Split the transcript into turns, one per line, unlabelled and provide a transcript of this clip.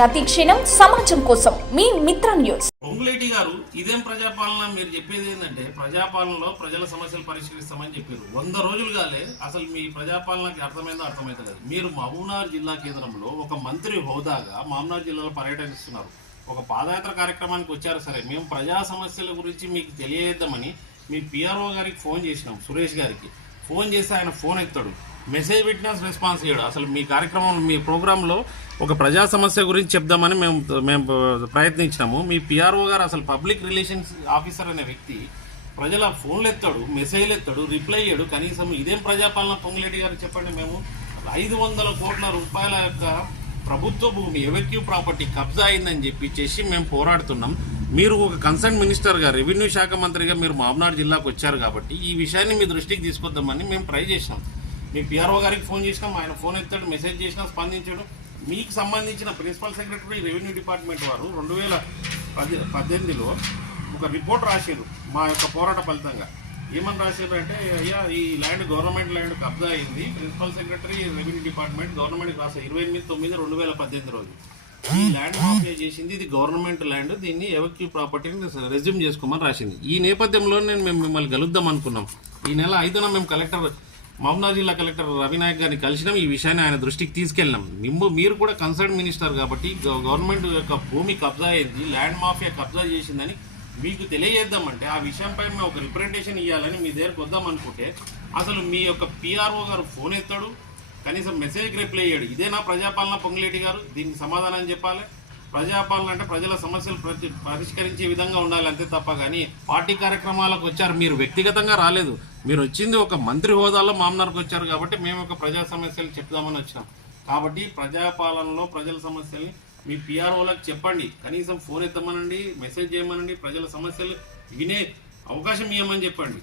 ప్రతి క్షణం సమాజం కోసం మీ మిత్ర న్యూస్.
పొంగులేటి గారు ఇదేం ప్రజాపాలన? మీరు చెప్పేది ఏంటంటే ప్రజాపాలనలో ప్రజల సమస్యలు పరిష్కరిస్తామని చెప్పారు. వంద రోజులు కాలే అసలు మీ ప్రజాపాలనకి అర్థమైందో అర్థమైతే మీరు మహబూబ్నగర్ జిల్లా కేంద్రంలో ఒక మంత్రి హోదాగా మహబూబ్నగర్ జిల్లాలో పర్యటనిస్తున్నారు. ఒక పాదయాత్ర కార్యక్రమానికి వచ్చారు సరే. మేము ప్రజా సమస్యల గురించి మీకు తెలియజేద్దామని మీ పిఆర్ఓ గారికి ఫోన్ చేసినాం సురేష్ గారికి. ఫోన్ చేస్తే ఆయన ఫోన్ ఎత్తాడు. మెసేజ్ పెట్టినా రెస్పాన్స్ చేయడు అసలు మీ కార్యక్రమం మీ ప్రోగ్రాంలో ఒక ప్రజా సమస్య గురించి చెప్దామని మేము మేము ప్రయత్నించినాము. మీ పిఆర్ఓ గారు అసలు పబ్లిక్ రిలేషన్స్ ఆఫీసర్ అనే వ్యక్తి ప్రజల ఫోన్లు ఎత్తాడు మెసేజ్లు ఎత్తాడు రిప్లై అయ్యాడు కనీసం ఇదేం ప్రజాపాలన పొంగిరెడ్డి గారు చెప్పండి మేము. ఐదు వందల కోట్ల రూపాయల యొక్క ప్రభుత్వ భూమి ఎవెక్యూ ప్రాపర్టీ కబ్జా అయిందని చెప్పి చేసి మేము పోరాడుతున్నాం. మీరు ఒక కన్సర్న్ మినిస్టర్గా రెవెన్యూ శాఖ మంత్రిగా మీరు మామనాడు జిల్లాకు వచ్చారు కాబట్టి ఈ విషయాన్ని మీ దృష్టికి తీసుకొద్దామని మేము ట్రై చేసినాం. మీ పిఆర్ఓ గారికి ఫోన్ చేసినాం ఆయన ఫోన్ ఎత్తాడు మెసేజ్ చేసినా స్పందించాడు. మీకు సంబంధించిన ప్రిన్సిపల్ సెక్రటరీ రెవెన్యూ డిపార్ట్మెంట్ వారు రెండు వేల పది పద్దెనిమిదిలో ఒక రిపోర్ట్ రాశారు మా యొక్క పోరాట ఫలితంగా. ఏమని రాశారు అంటే అయ్యా ఈ ల్యాండ్ గవర్నమెంట్ ల్యాండ్ కబ్జా అయింది principal secretary revenue department government రాశారు ఇరవై ఎనిమిది తొమ్మిది రెండు వేల పద్దెనిమిది రోజు. ఈ ల్యాండ్ మాఫియా చేసింది ఇది గవర్నమెంట్ ల్యాండ్ దీన్ని ఎవక్యూ ప్రాపర్టీని రెజ్యూమ్ చేసుకోమని రాసింది. ఈ నేపథ్యంలో నేను మేము మిమ్మల్ని కలుద్దాం అనుకున్నాం. ఈ నెల ఐదున మేము కలెక్టర్ మహబూబ్నగర్ జిల్లా కలెక్టర్ రవినాయక్ గారిని కలిసినాం. ఈ విషయాన్ని ఆయన దృష్టికి తీసుకెళ్ళినాం. నిమ్ము మీరు కూడా కన్సర్న్ మినిస్టర్ కాబట్టి గవర్నమెంట్ యొక్క భూమి కబ్జా అయింది ల్యాండ్ మాఫియా కబ్జా చేసిందని మీకు తెలియజేద్దామంటే ఆ విషయంపై మేము ఒక రిప్రజెంటేషన్ ఇవ్వాలని మీ దగ్గరకు వద్దాం అనుకుంటే అసలు మీ యొక్క పిఆర్ఓ గారు ఫోన్ ఎత్తాడు కనీసం మెసేజ్కి రిప్లై అయ్యాడు ఇదేనా ప్రజాపాలన పొంగులేటి గారు దీనికి సమాధానం చెప్పాలి. ప్రజాపాలన అంటే ప్రజల సమస్యలు ప్రతి పరిష్కరించే విధంగా ఉండాలి అంతే తప్ప కానీ పార్టీ కార్యక్రమాలకు వచ్చారు. మీరు వ్యక్తిగతంగా రాలేదు. మీరు వచ్చింది ఒక మంత్రి హోదాలో మామనార్కి వచ్చారు కాబట్టి మేము ఒక ప్రజా సమస్యలు చెప్దామని వచ్చాం కాబట్టి ప్రజాపాలనలో ప్రజల సమస్యల్ని మీ పిఆర్ఓలకు చెప్పండి. కనీసం ఫోన్ ఎత్తమనండి మెసేజ్ చేయమనండి ప్రజల సమస్యలు వినే అవకాశం ఇవ్వమని చెప్పండి.